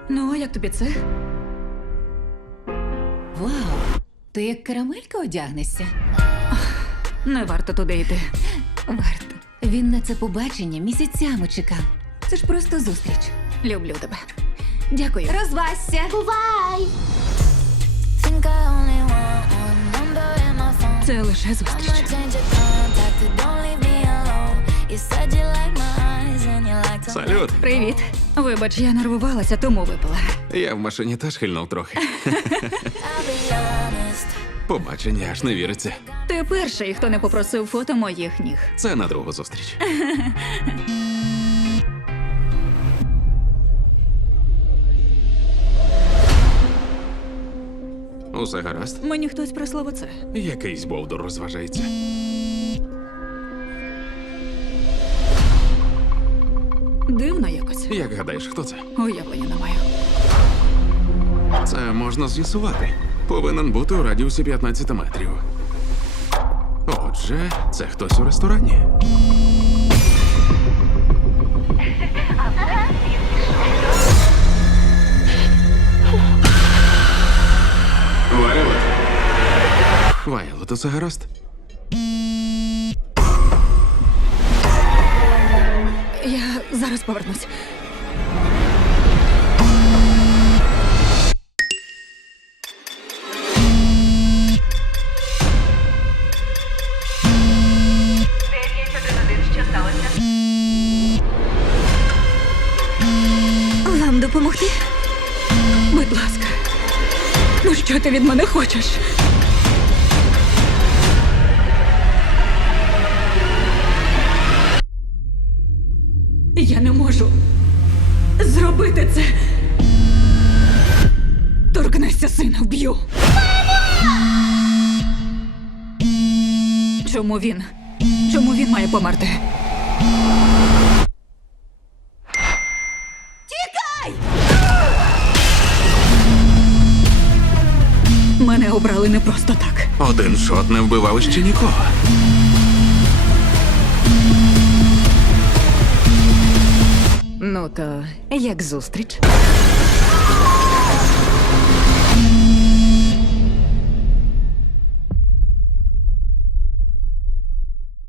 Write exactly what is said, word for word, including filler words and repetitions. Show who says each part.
Speaker 1: Ну, а як тобі це?
Speaker 2: Вау, ти як карамелька одягнешся?
Speaker 1: Не варто туди йти.
Speaker 2: Варто. Він на це побачення місяцями чекав. Це ж просто зустріч.
Speaker 1: Люблю тебе. Дякую.
Speaker 2: Розвасся!
Speaker 3: Бувай! Think I only want one number in my phone.
Speaker 1: Це лише зустріч.
Speaker 3: I'ma change your contact, but don't leave me alone. You said you like my eyes and you like to...
Speaker 4: Салют.
Speaker 1: Привіт. Вибач, я нервувалася, тому випила.
Speaker 4: Я в машині теж хильнув трохи.
Speaker 3: I'll be honest.
Speaker 4: Побачення аж не віриться.
Speaker 1: Ти перший, хто не попросив фото моїх ніг.
Speaker 4: Це на другу зустріч. Усе гаразд?
Speaker 1: Мені хтось прислав оце.
Speaker 4: Якийсь бовдур розважається.
Speaker 1: Дивно якось.
Speaker 4: Як гадаєш, хто це?
Speaker 1: Уявлення не маю.
Speaker 4: Це можна з'ясувати. Повинен бути у радіусі п'ятнадцять метрів. Отже, це хтось у ресторані. Вайлот. Вайлот, усе гаразд?
Speaker 1: Я зараз повернусь. Вам допомогти? Будь ласка. Ну що ти від мене хочеш? Я не можу зробити це. Торкнешся сина, вб'ю. Чому він? Чому він має померти? Тікай! Мене обрали не просто так.
Speaker 4: Один шот не вбивав ще нікого.
Speaker 2: Ну то як зустріч?